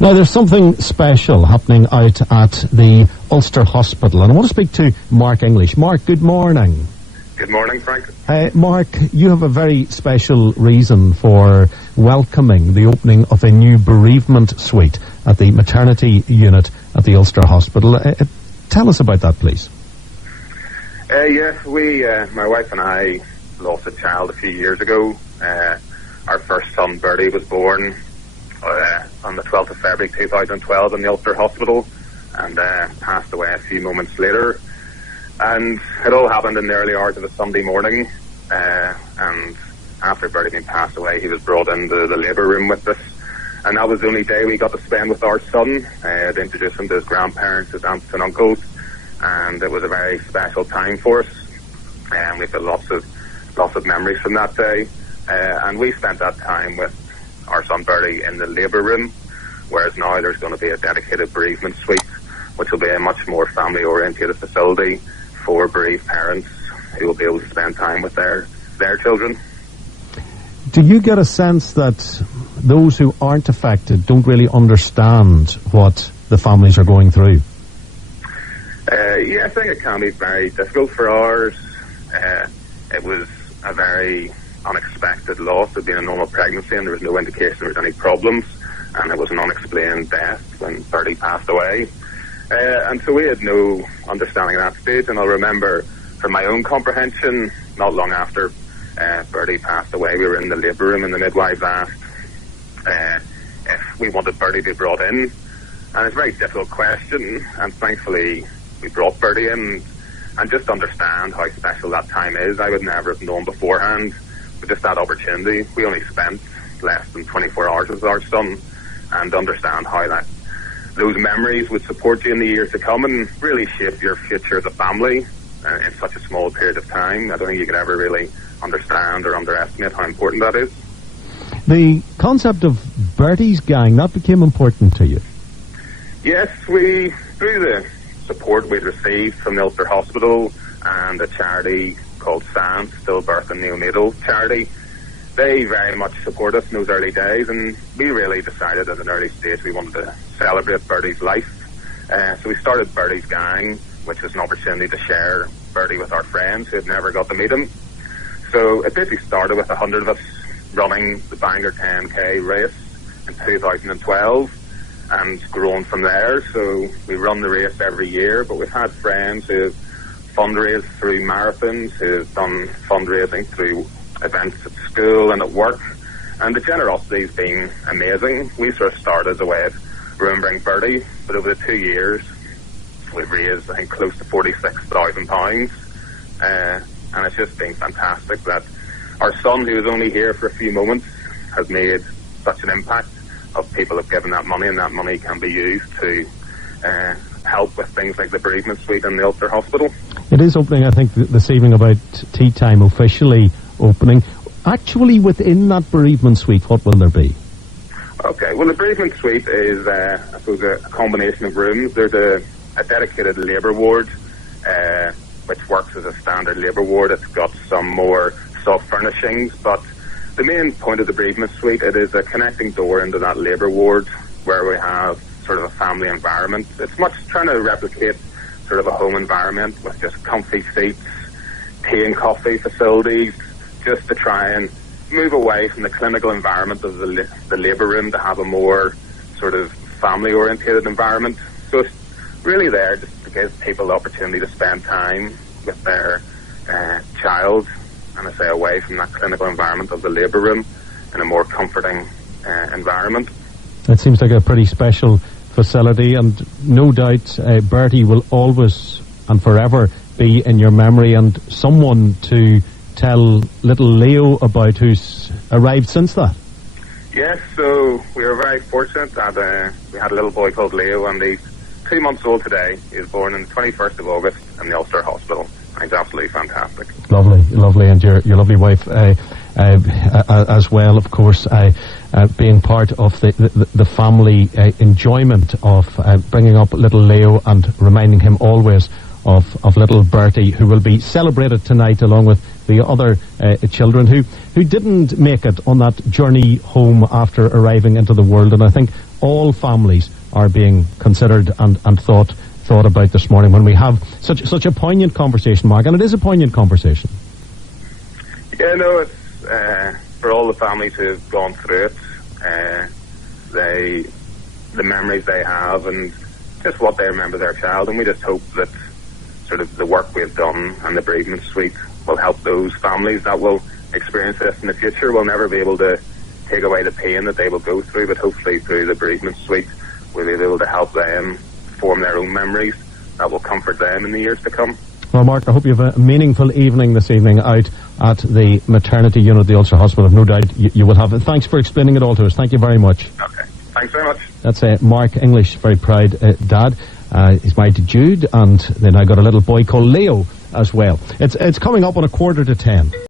Now, there's something special happening out at the Ulster Hospital, and I want to speak to Mark English. Mark, good morning. Good morning, Frank. Mark, you have a very special reason for welcoming the opening of a new bereavement suite at the maternity unit at the Ulster Hospital. Tell us about that, please. Yes, my wife and I lost a child a few years ago. Our first son, Bertie, was born on the 12th of February 2012 in the Ulster Hospital and passed away a few moments later. And it all happened in the early hours of a Sunday morning, and after Bertie being passed away, he was brought into the labour room with us, and that was the only day we got to spend with our son. To introduce him to his grandparents, his aunts and uncles, and it was a very special time for us, and we've got lots of memories from that day, and we spent that time with our son Bertie in the labour room, whereas now there's going to be a dedicated bereavement suite, which will be a much more family-oriented facility for bereaved parents who will be able to spend time with their children. Do you get a sense that those who aren't affected don't really understand what the families are going through? Yeah, I think it can be very difficult for ours. It was a very unexpected loss. It had been a normal pregnancy and there was no indication there was any problems, and it was an unexplained death when Bertie passed away. And so we had no understanding at that stage, and I'll remember from my own comprehension, not long after Bertie passed away, we were in the labour room and the midwife asked if we wanted Bertie to be brought in, and it's a very difficult question, and thankfully we brought Bertie in, and just to understand how special that time is. I would never have known beforehand, but just that opportunity. We only spent less than 24 hours with our son, and understand how those memories would support you in the years to come and really shape your future as a family in such a small period of time. I don't think you could ever really understand or underestimate how important that is. The concept of Bertie's gang, that became important to you? Yes, through the support we'd received from the Ulster Hospital and a charity called SANS, Stillbirth and Neonatal Charity, they very much support us in those early days, and we really decided at an early stage we wanted to celebrate Bertie's life. So we started Bertie's Gang, which was an opportunity to share Bertie with our friends who had never got to meet him. So it basically started with 100 of us running the Bangor 10K race in 2012 and grown from there. So we run the race every year, but we've had friends who have fundraised through marathons, who have done fundraising through events at school and at work, and the generosity has been amazing. We sort of started as a way of remembering Bertie, but over the 2 years we've raised, I think, close to £46,000, and it's just been fantastic that our son, who was only here for a few moments, has made such an impact. Of people have given that money, and that money can be used to help with things like the bereavement suite in the Ulster Hospital. It is opening, I think, this evening about tea time, officially opening. Actually, within that bereavement suite, what will there be? Okay, well, the bereavement suite is, I suppose, a combination of rooms. There's a dedicated labour ward, which works as a standard labour ward. It's got some more soft furnishings, but the main point of the bereavement suite, it is a connecting door into that labour ward where we have sort of a family environment. It's much trying to replicate sort of a home environment with just comfy seats, tea and coffee facilities, just to try and move away from the clinical environment of the labour room to have a more sort of family-orientated environment. So it's really there just to give people the opportunity to spend time with their child, and I say away from that clinical environment of the labour room in a more comforting environment. It seems like a pretty special facility, and no doubt Bertie will always and forever be in your memory, and someone to tell little Leo about, who's arrived since that. Yes, so we were very fortunate that we had a little boy called Leo, and he's 2 months old today. He was born on the 21st of August in the Ulster Hospital. He's absolutely fantastic. Lovely, and your lovely wife as well, of course, being part of the family enjoyment of bringing up little Leo and reminding him always of little Bertie, who will be celebrated tonight along with the other children who didn't make it on that journey home after arriving into the world. And I think all families are being considered and thought about this morning when we have such a poignant conversation, Mark, and it is a poignant conversation. Yeah, no, it's for all the families who have gone through it, the memories they have and just what they remember their child, and we just hope that sort of the work we've done and the bereavement suite will help those families that will experience this in the future. We'll never be able to take away the pain that they will go through, but hopefully through the bereavement suite we'll be able to help them form their own memories that will comfort them in the years to come. Well, Mark, I hope you have a meaningful evening this evening out at the maternity unit of the Ulster Hospital. I've no doubt you will have it. Thanks for explaining it all to us. Thank you very much. Okay. Thanks very much. That's Mark English, very proud dad. He's married to Jude, and then I got a little boy called Leo as well. It's coming up on 9:45.